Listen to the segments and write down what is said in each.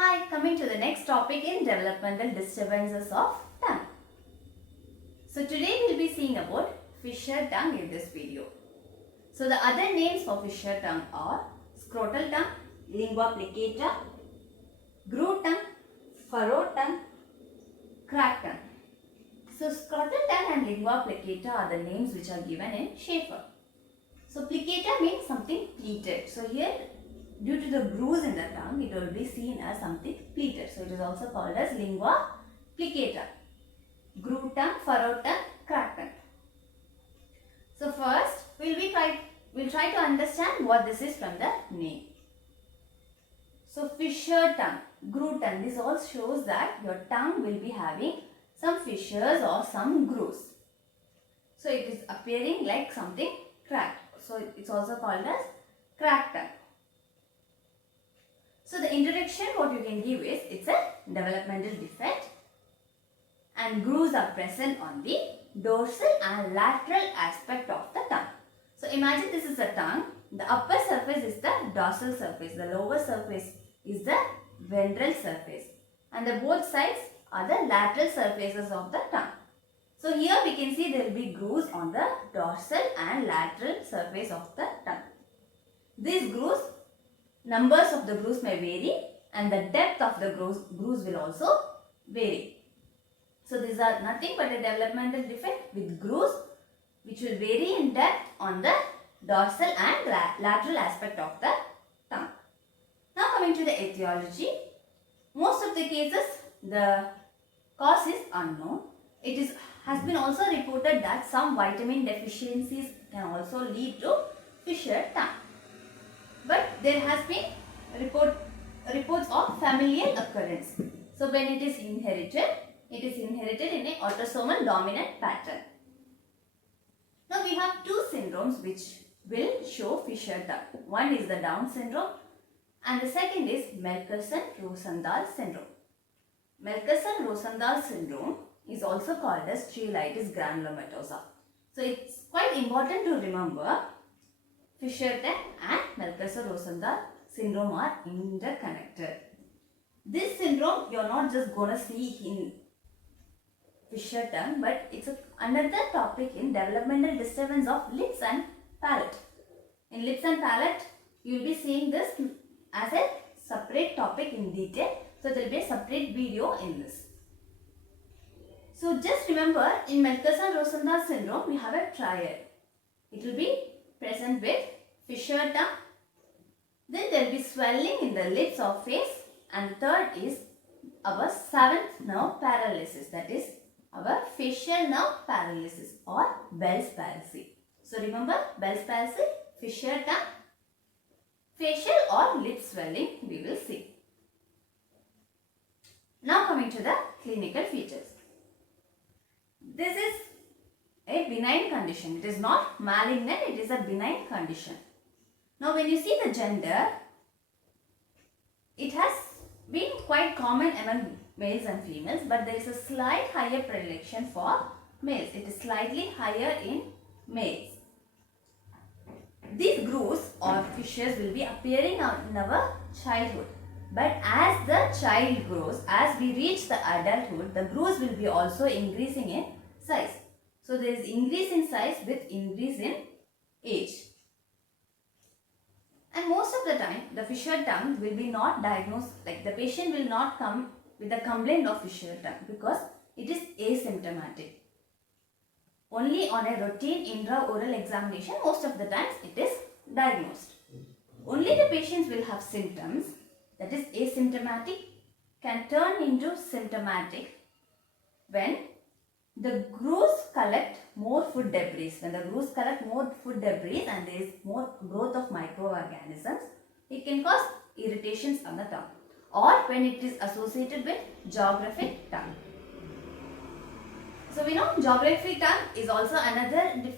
Hi, coming to the next topic in developmental disturbances of tongue. So today we'll be seeing about fissured tongue in this video. So the other names for fissured tongue are scrotal tongue, lingua pliccata, groove tongue, furrowed tongue, cracked tongue. So scrotal tongue and lingua pliccata are the names which are given in Schaeffer. So pliccata means something pleated. So here, due to the grooves in the tongue, it will be seen as something pleated. So it is also called as lingua pliccata. Groove tongue, furrowed tongue, cracked tongue. So first, we'll try to understand what this is from the name. So fissured tongue, groove tongue. This all shows that your tongue will be having some fissures or some grooves. So it is appearing like something cracked. So it's also called as cracked tongue. So the introduction what you can give is it's a developmental defect and grooves are present on the dorsal and lateral aspect of the tongue. So imagine this is a tongue. The upper surface is the dorsal surface. The lower surface is the ventral surface. And the both sides are the lateral surfaces of the tongue. So here we can see there will be grooves on the dorsal and lateral surface of the tongue. These grooves, numbers of the grooves may vary and the depth of the grooves will also vary. So these are nothing but a developmental defect with grooves which will vary in depth on the dorsal and lateral aspect of the tongue. Now coming to the etiology, most of the cases the cause is unknown. It has been also reported that some vitamin deficiencies can also lead to fissured tongue. But there has been reports of familial occurrence. So when it is inherited in an autosomal dominant pattern. Now we have two syndromes which will show fissured tongue. One is the Down syndrome and the second is Melkersson-Rosenthal syndrome. Melkersson-Rosenthal syndrome is also called as cheilitis granulomatosa. So it's quite important to remember fissured tongue and Melkersson-Rosenthal syndrome are interconnected. This syndrome you are not just going to see in fissured tongue, but it's another topic in developmental disturbance of lips and palate. In lips and palate, you will be seeing this as a separate topic in detail. So there will be a separate video in this. So just remember, in Melkersson-Rosenthal syndrome, we have a triad. It will be present with fissured tongue. Then there will be swelling in the lips or face. And third is our seventh nerve paralysis. That is our facial nerve paralysis or Bell's palsy. So remember, Bell's palsy, fissured tongue, facial or lip swelling we will see. Now coming to the clinical features. This is a benign condition. It is not malignant, it is a benign condition. Now when you see the gender, it has been quite common among males and females, but there is a slight higher predilection for males. It is slightly higher in males. These grooves or fissures will be appearing in our childhood. But as the child grows, as we reach the adulthood, the grooves will be also increasing in size. So there is increase in size with increase in age. And most of the time, the fissured tongue will be not diagnosed, like the patient will not come with a complaint of fissured tongue because it is asymptomatic. Only on a routine intraoral examination, most of the times it is diagnosed. Only the patients will have symptoms, that is asymptomatic, can turn into symptomatic when the grooves collect more food debris. When the grooves collect more food debris and there is more growth of microorganisms, it can cause irritations on the tongue. Or when it is associated with geographic tongue. So we know geographic tongue is also another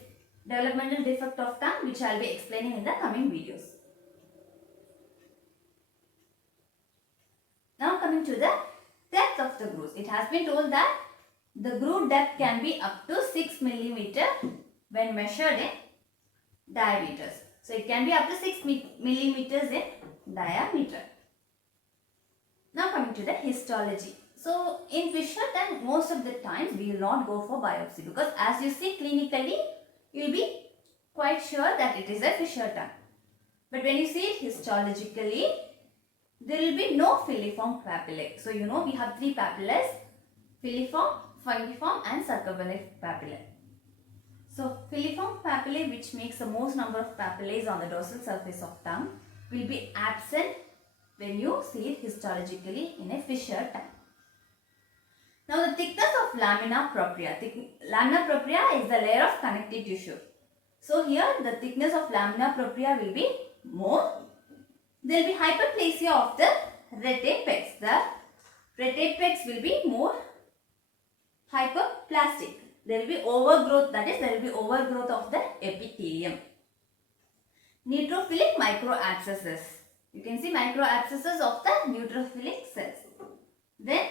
developmental defect of tongue which I will be explaining in the coming videos. Now coming to the depth of the grooves. It has been told that the groove depth can be up to 6 mm when measured in diameters. So it can be up to 6 mm in diameter. Now coming to the histology. So in fissured tongue, most of the times we will not go for biopsy because as you see clinically, you will be quite sure that it is a fissured tongue. But when you see it histologically, there will be no filiform papillae. So you know we have three papillas: filiform, fungiform and circumvallate papillae. So filiform papillae, which makes the most number of papillae on the dorsal surface of tongue, will be absent when you see it histologically in a fissured tongue. Now the thickness of lamina propria. Lamina propria is the layer of connective tissue. So here the thickness of lamina propria will be more. There will be hyperplasia of the retapex. The retapex will be more hyperplastic. There will be overgrowth, that is there will be overgrowth of the epithelium. Neutrophilic microabscesses. You can see microabscesses of the neutrophilic cells. Then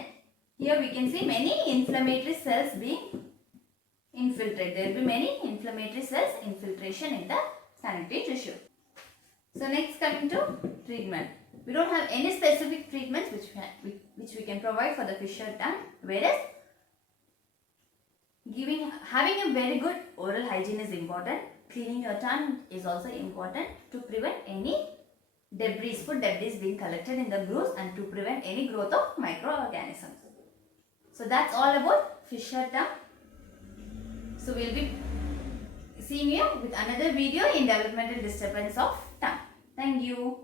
here we can see many inflammatory cells being infiltrated. There will be many inflammatory cells infiltration in the connective tissue. So next coming to treatment. We don't have any specific treatments which we can provide for the fissured tongue, whereas having a very good oral hygiene is important. Cleaning your tongue is also important to prevent any debris, food debris being collected in the grooves and to prevent any growth of microorganisms. So that's all about fissured tongue. So we'll be seeing you with another video in developmental disturbance of tongue. Thank you.